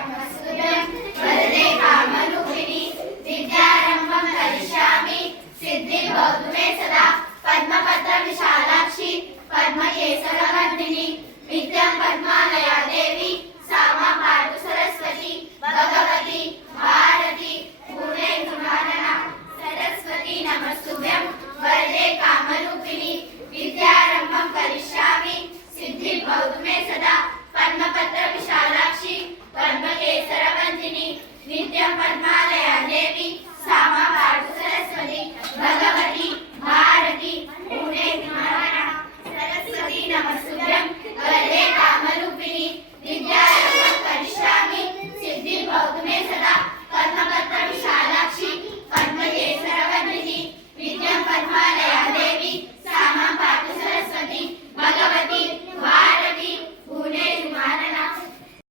नमस्तुभ्यं वरदे कामरूपिणि विद्यारम्भं करिष्यामि सिद्धिं भवतु मे सदा पद्मपत्र विशालाक्षि पद्मकेसरवर्धिनि नित्यं पद्मालया देवी